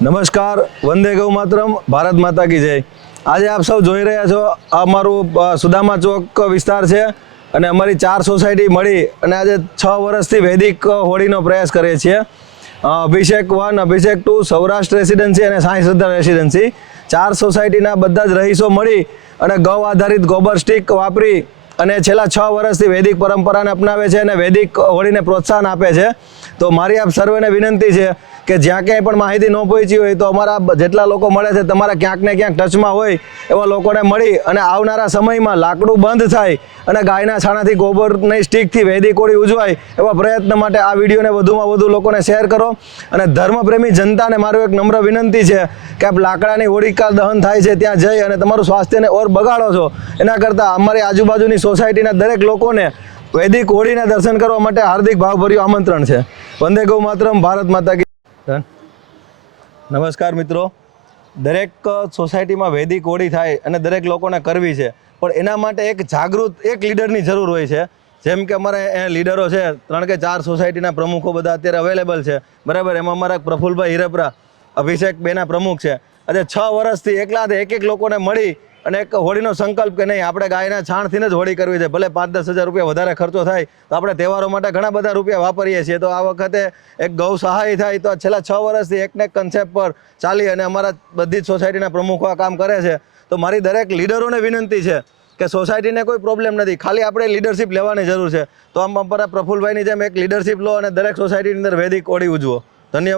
નમસ્કાર, વંદે ગૌ માતરમ, ભારત માતા કી જય। આજે આપ સૌ જોઈ રહ્યા છો આ અમારું સુદામા ચોક વિસ્તાર છે અને અમારી 4 સોસાયટી મળી અને આજે 6 વર્ષથી વૈદિક હોળીનો પ્રયાસ કરીએ છીએ। અભિષેક 1, અભિષેક 2, સૌરાષ્ટ્ર રેસિડેન્સી અને સાંઈ શ્રદ્ધા રેસિડેન્સી 4 સોસાયટીના બધા જ રહીશો મળી અને ગૌ આધારિત ગોબર સ્ટિક વાપરી અને છેલ્લા 6 વર્ષથી વૈદિક પરંપરાને અપનાવે છે અને વૈદિક હોળીને પ્રોત્સાહન આપે છે। તો મારી આપ સર્વેને વિનંતી છે કે જ્યાં ક્યાંય પણ માહિતી ન પહોંચી હોય તો અમારા જેટલા લોકો મળે છે તમારા ક્યાંક ને ક્યાંક ટચમાં હોય એવા લોકોને મળી અને આવનારા સમયમાં લાકડું બંધ થાય અને ગાયના છાણાથી ગોબરની સ્ટિકથી વૈદિક હોળી ઉજવાય એવા પ્રયત્ન માટે આ વિડીયોને વધુમાં વધુ લોકોને શેર કરો। અને ધર્મપ્રેમી જનતાને મારું એક નમ્ર વિનંતી છે કે આપ લાકડાની હોળિકા દહન થાય છે ત્યાં જઈ અને તમારું સ્વાસ્થ્યને ઓર બગાડો છો એના કરતાં અમારી આજુબાજુની સોસાયટીના દરેક લોકોને વૈદિક હોળીના દર્શન કરવા માટે હાર્દિક ભાવભર્યું આમંત્રણ છે। વંદે ગૌ માતરમ, ભારત માતા કી। નમસ્કાર મિત્રો, દરેક સોસાયટીમાં વૈદિક હોળી થાય અને દરેક લોકોને કરવી છે, પણ એના માટે એક જાગૃત એક લીડરની જરૂર હોય છે। જેમ કે અમારે લીડરો છે 3 કે 4 સોસાયટીના પ્રમુખો બધા અત્યારે અવેલેબલ છે, બરાબર। એમાં અમારા પ્રફુલભાઈ હિરપરા અભિષેક 2ના પ્રમુખ છે। આજે 6 વર્ષથી એકલા એક લોકોને મળી અને એક હોળીનો સંકલ્પ કે નહીં આપણે ગાયના છાણથી જ હોળી કરવી છે, ભલે 5-10 હજાર રૂપિયા વધારે ખર્ચો થાય તો આપણે તહેવારો માટે ઘણા બધા રૂપિયા વાપરીએ છીએ, તો આ વખતે એક ગૌ સહાય થાય તો છેલ્લા 6 વર્ષથી એકને એક કન્સેપ્ટ પર ચાલી અને અમારા બધી જ સોસાયટીના પ્રમુખો આ કામ કરે છે। તો મારી દરેક લીડરોને વિનંતી છે કે સોસાયટીને કોઈ પ્રોબ્લેમ નથી, ખાલી આપણે લીડરશિપ લેવાની જરૂર છે। તો આમ અમારા પ્રફુલભાઈની જેમ એક લીડરશિપ લો અને દરેક સોસાયટીની અંદર વૈદિક હોળી ઉજવો।